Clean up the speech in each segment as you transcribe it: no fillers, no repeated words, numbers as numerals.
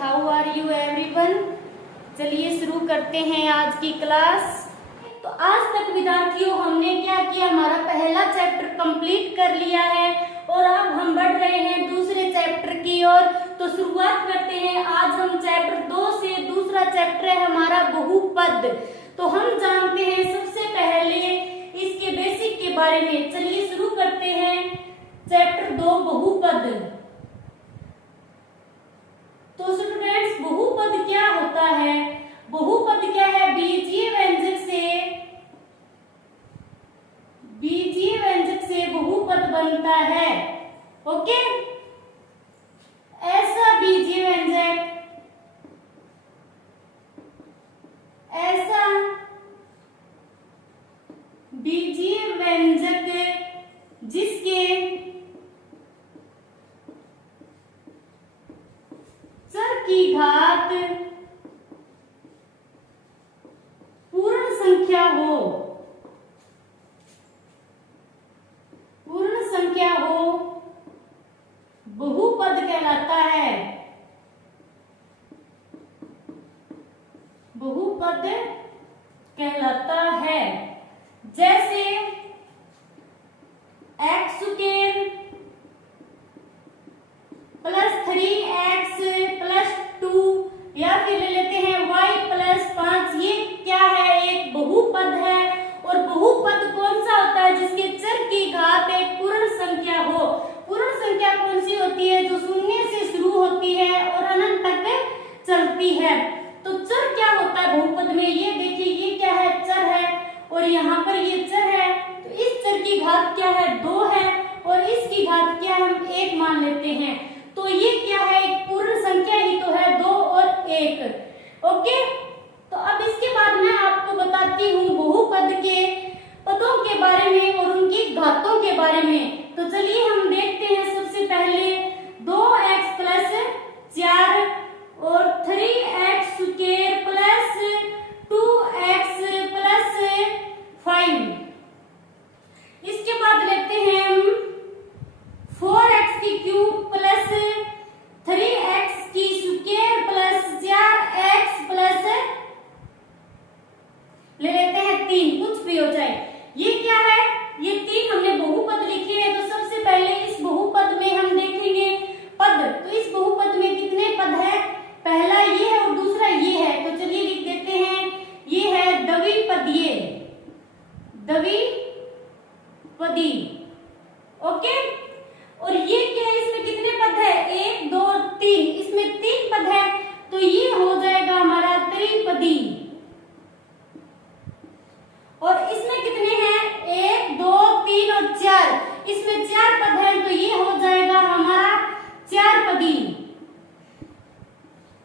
How are you everyone. चलिए शुरू करते हैं आज की क्लास। तो आज तक विद्यार्थियों हमने क्या किया, हमारा पहला चैप्टर कंप्लीट कर लिया है और अब हम बढ़ रहे हैं दूसरे चैप्टर की ओर। तो शुरुआत करते हैं। आज हम चैप्टर 2 से, दूसरा चैप्टर है हमारा बहुपद। तो हम जानते हैं सबसे पहले इसके बेसिक के बारे में। चलिए शुरू करते हैं चैप्टर 2 बहुपद। तो स्टूडेंट्स, बहुपद क्या होता है? बहुपद क्या है? बीजीय व्यंजक से बहुपद बनता है। ओके, ऐसा बीजीय व्यंजक जिसके चर की घात पूर्ण संख्या हो, बहुपद कहलाता है। बहुपद कहलाता है। जैसे x square plus 3x plus 2, या फिर ले लेते हैं y प्लस 5। ये क्या है? एक बहुपद है। और बहुपद कौन सा होता है? जिसके चर की घात एक पूर्ण संख्या हो। पूर्ण संख्या कौन सी होती है? जो शून्य से शुरू होती है और अनंत तक चलती है। तो चर क्या होता है बहुपद में? ये देखिए, ये क्या है? चर है। और यहाँ पर ये चर है, तो इस चर की घात क्या है? 2 है। और इसकी घात क्या है? हम 1 मान लेते हैं। तो ये क्या है? एक पूर्ण संख्या ही तो है, 2 और 1। ओके, तो अब इसके बाद मैं आपको बताती हूँ बहुपद के पदों के बारे में और उनकी घातों के बारे में। तो चलिए हम देखते हैं। सबसे पहले 2x प्लस 4 और 3x square plus 2x plus 5। इसके बाद लेते हैं हम 4x की क्यूब प्लस 3x की स्क्वायर प्लस 4x प्लस ले लेते हैं 3, कुछ भी हो जाए। ये क्या है? ये 3 हमने बहुपद लिखे हैं। तो सबसे पहले इस बहुपद में हम देखेंगे पद। तो इस बहुपद में कितने पद है? पहला ये है और दूसरा ये है। तो चलिए लिख देते हैं। ये है द्विपदीय, द्विपदी। ओके, और ये क्या है? इसमें कितने पद है? 1 2 3। इसमें 3 पद है, तो ये हो जाएगा हमारा त्रिपदी। और इसमें कितने हैं? 1 2 3 और 4। इसमें 4 पद हैं, तो ये हो जाएगा हमारा 4पदी।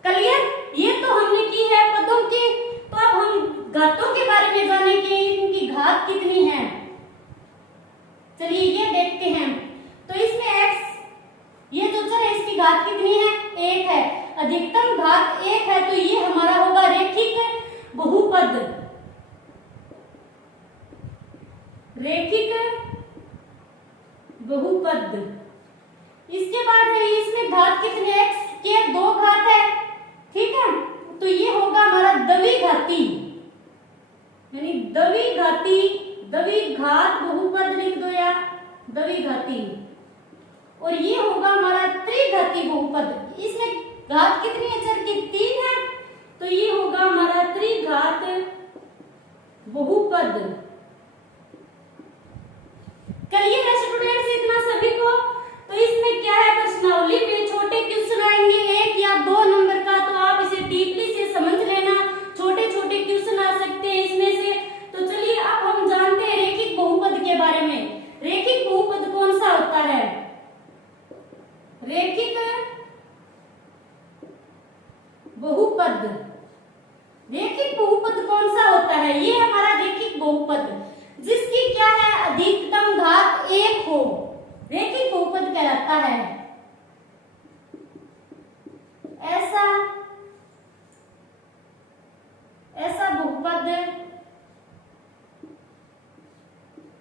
क्लियर? ये तो हमने की है पदों की। तो अब हम घातों के बारे में जानेंगे, इनकी घात कितनी है। चलिए ये देखते हैं। तो इसमें x, ये जो चर है, इसकी घात कितनी है? 1 है। अधिकतम घात 1 है, तो ये हमारा होगा रैखिक बहुपद। रैखिक बहुपद। इसके बाद है, इसमें घात कितने? x के 2 घात है। ठीक है, तो ये होगा हमारा द्विघाती, यानी द्विघात बहुपद लिख दो, या द्विघाती। और ये होगा हमारा त्रिघाती बहुपद। इसमें घात कितनी है? चर की 3 है, तो ये होगा हमारा त्रिघात बहुपद। क्लियर है स्टूडेंट्स इतना सभी को? तो इसमें क्या है, प्रश्नावली में छोटे क्वेश्चन आएंगे 1 या 2 नंबर का। तो आप इसे डीपली से समझ लेना। छोटे छोटे क्वेश्चन आ सकते हैं इसमें से। तो चलिए अब हम जानते हैं रैखिक बहुपद के बारे में। रैखिक बहुपद कौन सा होता है? रैखिक बहुपद, रैखिक बहुपद कौन सा होता है? ये हमारा रैखिक बहुपद जिसकी क्या है? अधिकतम घात 1 हो, रैखिक बहुपद कहलाता है। ऐसा बहुपद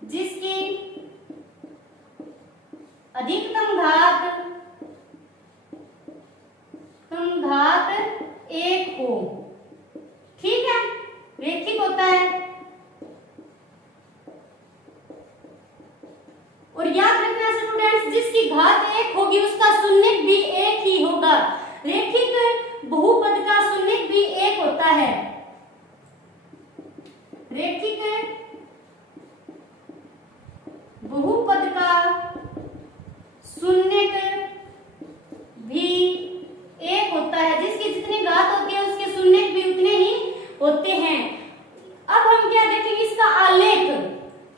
जिसकी अधिकतम घात एक हो, ठीक है, रैखिक होता है। और याद रखना स्टूडेंट्स, जिसकी घात एक होगी उसका शून्यक भी एक ही होगा। रैखिक बहुपद का शून्यक भी एक होता है। रैखिक बहुपद का शून्यक भी एक होता है, जिसकी जितनी घात होती है उसके शून्यक भी उतने ही होते हैं। अब हम क्या देखेंगे, इसका आलेख,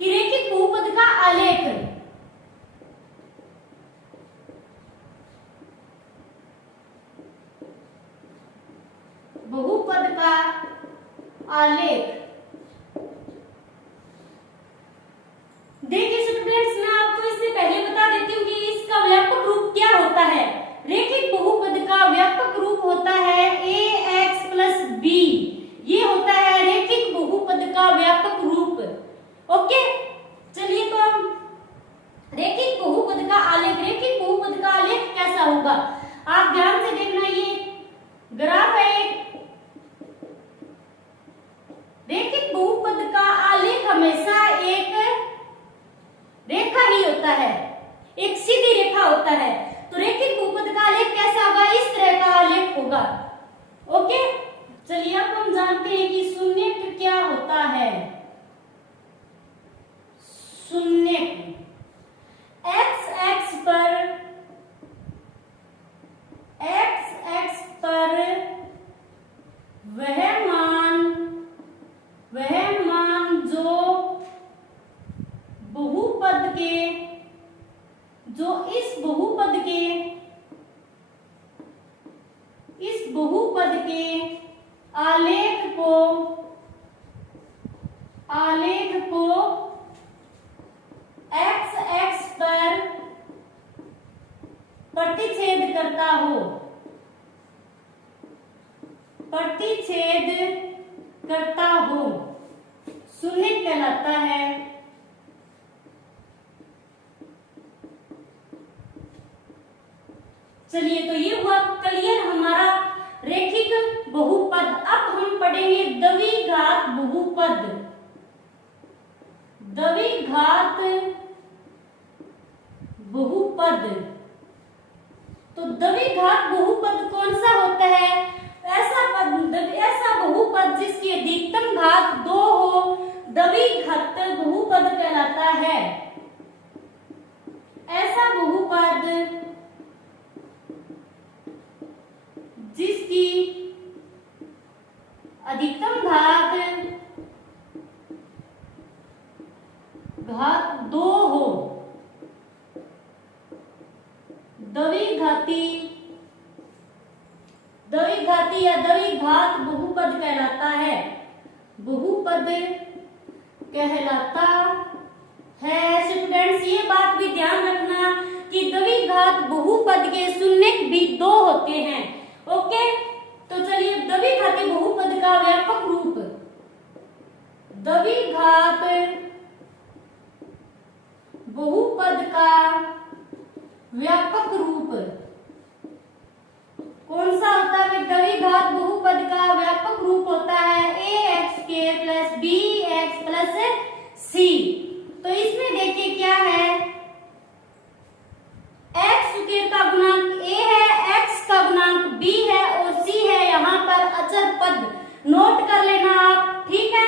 कि रैखिक बहुपद का आलेख। बहुपद का आलेख देखिए स्टूडेंट्स, मैं आपको इससे पहले बता देती हूँ कि इसका व्यापक रूप क्या होता है। रैखिक बहुपद का व्यापक रूप होता है ax प्लस b। ये होता है रैखिक बहुपद का व्यापक रूप। ओके, चलिए तो हम रैखिक बहुपद का आलेख, रैखिक बहुपद का आलेख कैसा होगा आप ध्यान से देखना। ये ग्राफ है एक। रैखिक बहुपद का आलेख हमेशा एक रेखा ही होता है, एक सीधी रेखा होता है। तो रैखिक बहुपद का आलेख कैसा होगा, इस तरह का आलेख होगा। ओके, चलिए अब हम जानते हैं कि शून्यक क्या होता है। शून्यक x x पर वह मान जो बहुपद के, जो इस बहुपद के आलेख को x x पर प्रतिच्छेद करता हो, शून्यक कहलाता है। चलिए तो ये हुआ क्लियर हमारा रैखिक बहुपद। अब हम पढ़ेंगे द्विघात बहुपद। द्विघात बहुपद, तो द्विघात बहुपद कौन सा होता है, ऐसा बहुपद जिसकी अधिकतम घात 2 हो, द्विघात बहुपद कहलाता है। ऐसा बहुपद जिसकी अधिकतम घात 2 हो, द्विघाती या द्विघात बहुपद कहलाता है। बहुपद कहलाता है। स्टूडेंट्स ये बात भी ध्यान रखना कि द्विघात बहुपद के शून्यक भी 2 होते हैं। ओके, तो चलिए द्विघाती बहुपद का व्यापक रूप। द्विघात बहुपद का व्यापक रूप कौन सा होता है, द्विघात बहुपद का व्यापक रूप होता है ax plus bx plus c। तो इसमें देखिए क्या है, x का गुणांक a है, x का गुणांक b है और c है यहाँ पर अचर पद। नोट कर लेना आप, ठीक है।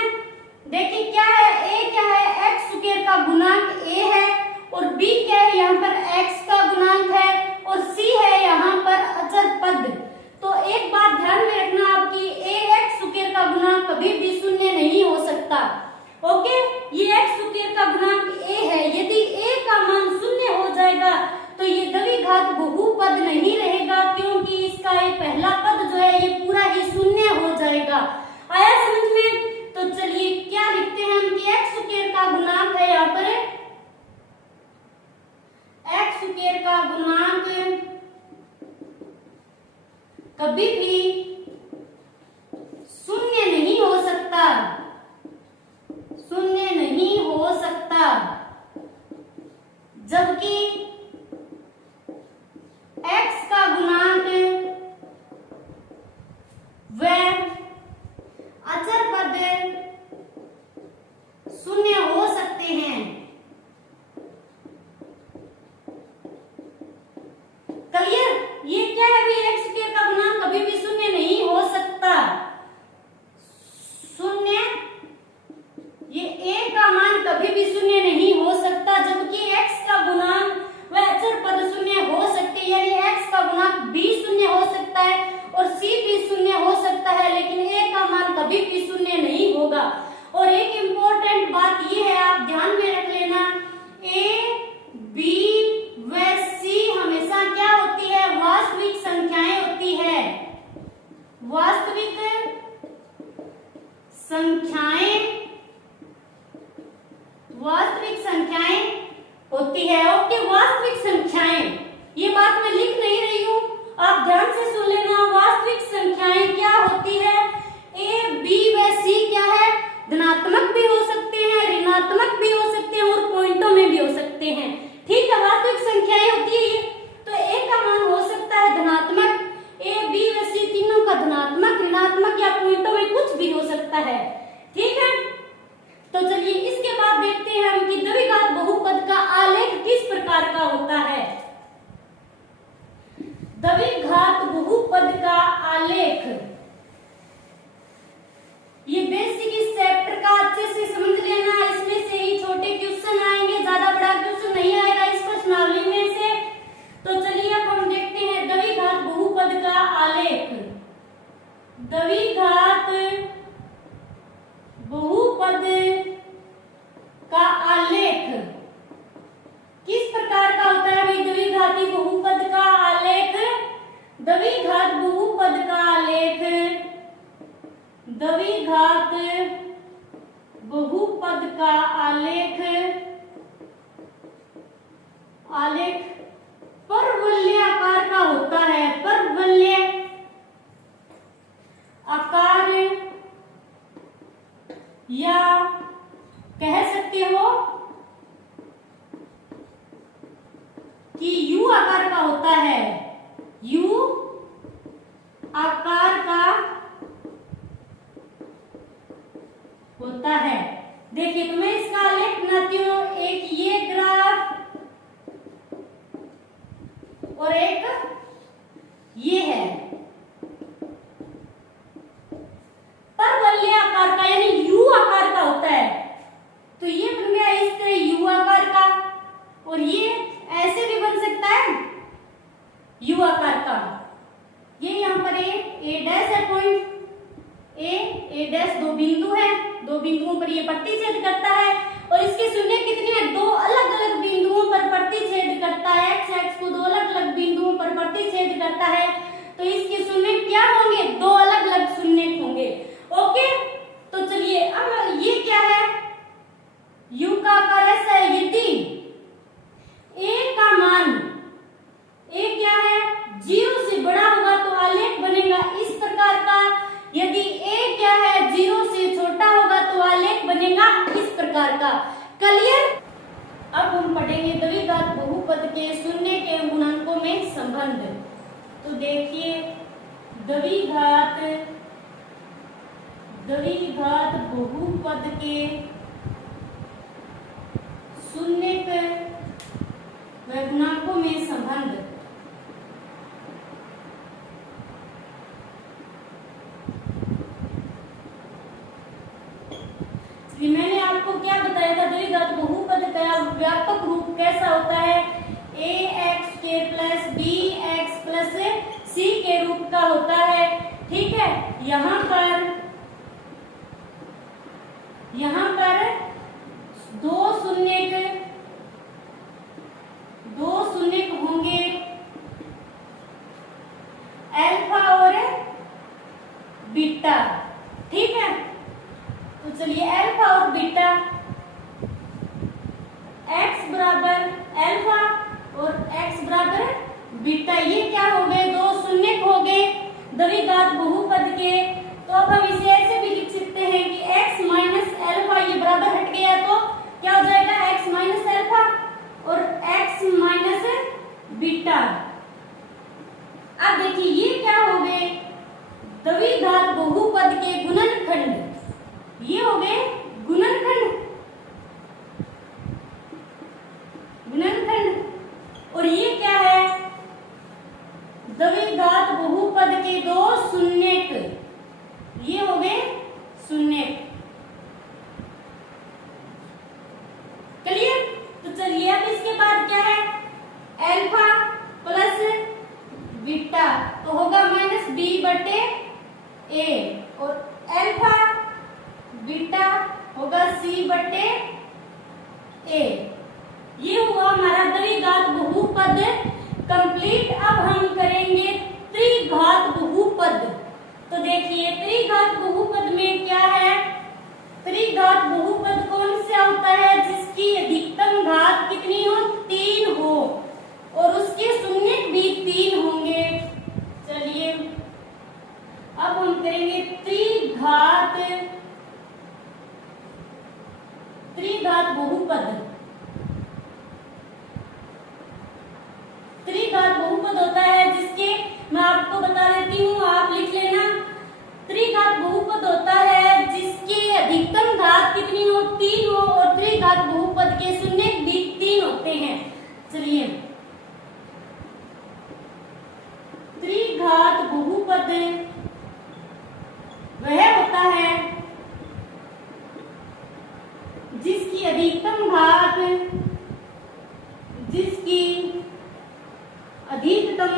देखिए क्या है, a क्या है, x का गुणांक a है और b क्या है, यहाँ पर x का गुणांक है और c है यहाँ पर अचर पद। तो एक बात ध्यान में रखना आपकी, ax का गुणांक कभी भी शून्य नहीं हो सकता। ओके, ये x का गुणांक a है, यदि a का मान शून्य हो जाएगा तो ये द्विघात बहुपद नहीं रहेगा, क्योंकि इसका ये पहला पद जो है ये पूरा ही शून्य हो जाएगा। आया समझ में? तो चलिए क्या लिखते हैं हम कि x का गुणांक है, यहाँ पर x का गुणांक कभी भी शून्य नहीं हो सकता, शून्य नहीं हो सकता, जबकि x का गुणांक भी शून्य हो सकता है, लेकिन ए का मान कभी भी शून्य नहीं होगा। और एक इम्पोर्टेंट बात ये है, आप ध्यान में रख लेना, ए, बी व सी हमेशा क्या होती है, वास्तविक संख्याएं होती है। वास्तविक संख्याएं होती है। ओके, वास्तविक संख्याएं, ये बात मैं लिख नहीं रही हूं, आप ध्यान से सुन लेना। वास्तविक संख्याएं क्या होती है, ए, बी व सी क्या है, धनात्मक भी हो सकते हैं, ऋणात्मक भी हो सकते हैं और पॉइंटों में भी हो सकते हैं। ठीक है, वास्तविक संख्याएं होती है ये। तो ए का मान हो सकता है धनात्मक, ए, बी व सी तीनों का धनात्मक, ऋणात्मक या पॉइंटों में कुछ भी हो सकता है। ठीक है, तो चलिए इसके बाद देखते हैं हम कि द्विघात बहुपद का आलेख किस प्रकार का होता है। द्विघात बहुपद का आलेख, ये बेसिक इस चैप्टर का अच्छे से समझ लेना। इसमें से ही छोटे क्वेश्चन आएंगे, ज्यादा बड़ा क्वेश्चन नहीं आएगा इस प्रश्नावली में से। तो चलिए अब हम देखते हैं द्विघात बहुपद का आलेख। द्विघात बहुपद का आलेख किस प्रकार का होता है भाई? द्विघाती बहुपद का आलेख, द्विघात बहुपद का आलेख, द्विघात बहुपद का आलेख परवलय आकार का होता है। परवलय आकार, या कह सकते हो कि यू आकार का होता है। यू आकार का होता है। देखिए, तो मैं इसका आलेख बनाती हूं, एक ये ग्राफ और एक ये है। परवलय आकार का यानी यू आकार का होता है। तो ये बन गया इस तरह यू आकार का, और ये ऐसे भी बन सकता है यू आकार का। ये यहाँ पर ए डैश है, पॉइंट ए डैश, दो बिंदु है, दो बिंदुओं पर ये प्रतिच्छेद करता है। और इसके शून्य कितने हैं? दो अलग अलग बिंदुओं पर प्रतिच्छेद करता है। एक्स को दो अलग अलग बिंदुओं पर प्रतिच्छेद करता है, तो इसके शून्य क्या होंगे? दो अलग अलग शून्य होंगे। ओके, तो चलिए अब ये क्या है, यू का आकार ऐसा है। यदि ए का मान, ए क्या है, 0 से बड़ा होगा तो आलेख बनेगा इस प्रकार का। यदि ए क्या है, 0 से छोटा होगा तो आलेख बनेगा इस प्रकार का। क्लियर? अब हम पढ़ेंगे द्विघात बहुपद के शून्य के गुणांकों में संबंध। तो देखिए, द्विघात बहुपद के शून्य के गुणांकों में संबंध। मैंने आपको क्या बताया था, द्विघात बहुपद का व्यापक रूप कैसा होता है? ax के प्लस bx प्लस c के रूप का होता है। ठीक है, यहाँ पर दो शून्य होंगे, अल्फा और बीटा। ठीक है, तो चलिए अल्फा और बीटा, x बराबर अल्फा और x बराबर बीटा, ये क्या हो गए? दो शून्य हो गए द्विघात बहुपद के। तो अब हम इसे ऐसे भी लिख सकते हैं कि x माइनस अल्फा, ये बराबर हट गया तो क्या हो जाएगा? x माइनस अल्फा और x माइनस बीटा। अब देखिए ये क्या हो गए? द्विघात बहुपद के गुणनखंड। ये हो गए गुणनखंड, और ये क्या है? द्विघात बहुपद के दो शून्यक। ये हो गए शून्यक। क्लियर? तो चलिए अब इसके बाद क्या है? अल्फा प्लस बीटा, तो होगा माइनस बी बटे ए और अल्फा बीटा होगा C बटे ए। ये हुआ हमारा द्विघात बहुपद कंप्लीट। अब हम करेंगे त्रिघात बहुपद। तो देखिए त्रिघात बहुपद में क्या है, त्रिघात बहुपद कौन सा होता है जिसकी अधिकतम घात कितनी हो, 3 हो और उसके शून्य भी 3 होंगे। चलिए अब हम करेंगे त्रिघात बहुपद। त्रिघात बहुपद होता है जिसके, मैं आपको बता देती हूँ, आप लिख लेना। त्रिघात बहुपद होता है जिसके अधिकतम घात कितनी हो, 3 हो और त्रिघात बहुपद के शून्य भी 3 होते हैं। चलिए त्रिघात बहुपद वह होता है जिसकी अधिकतम घात, जिसकी अधिकतम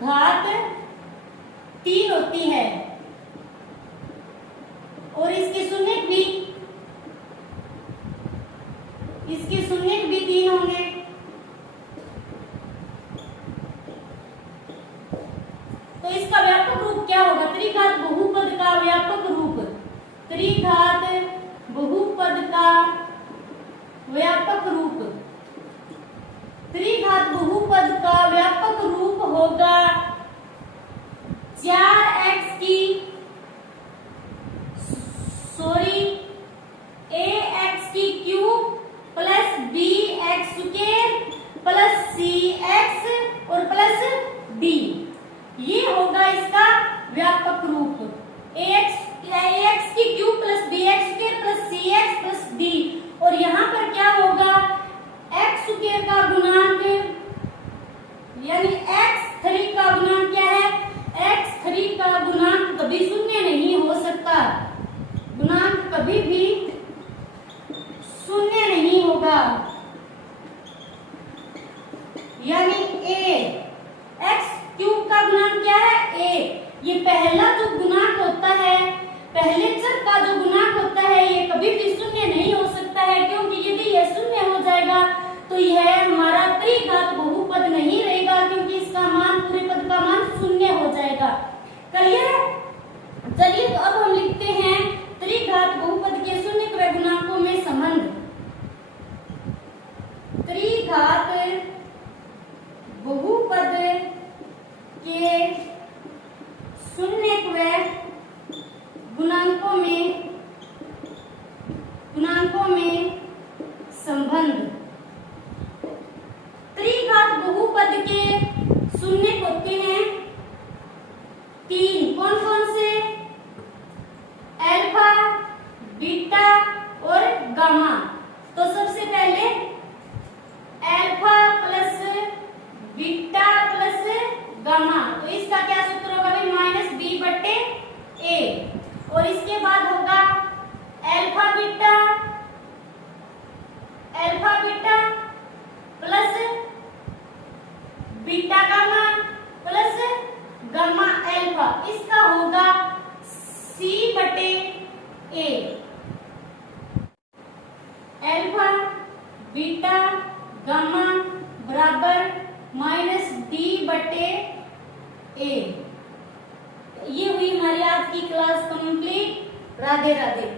घात 3 होती है और इसके शून्य भी 3 होंगे। तो इसका व्यापक रूप क्या होगा, त्रिघात बहुपद का व्यापक रूप, त्रिघात बहुपद का व्यापक रूप, त्रिघात बहुपद का व्यापक रूप होगा 4x की ax की cube plus bx square plus cx और प्लस d। ये होगा इसका व्यापक रूप ax की cube plus bx square plus cx plus d। और यहाँ पर क्या होगा, x स्क्वायर का गुणांक यानी x3 का गुणांक क्या है, x3 का गुणांक कभी शून्य नहीं हो सकता, गुणांक कभी भी शून्य नहीं होगा। यानी a, x क्यूब का गुणांक क्या है, a। ये पहला जो गुणांक होता है, पहले चर का जो गुणांक होता है, ये कभी भी शून्य नहीं हो सकता है, क्योंकि यदि यह शून्य हो जाएगा तो यह हमारा त्रिघात बहुपद नहीं रहेगा, क्योंकि इसका मान, पूरे पद का मान शून्य हो जाएगा। क्लियर है? चलिए तो अब हम लिखते हैं त्रिघात बहुपद के शून्य व गुणांकों में संबंध। त्रिघात बहुपद के शून्य व गुणांकों में संबंध। त्रिघात बहुपद के शून्य होते हैं 3, कौन कौन से, अल्फा बीटा और गामा। तो सबसे पहले alpha plus beta plus gamma, तो इसका क्या सूत्र होगा भाई, माइनस बी बटे ए। और इसके बाद होगा alpha beta plus beta gamma plus gamma alpha, इसका होगा C बटे ए। अल्फा बीटा गामा बराबर माइनस डी बटे ए। ये हुई हमारी आज की क्लास कंप्लीट। राधे राधे।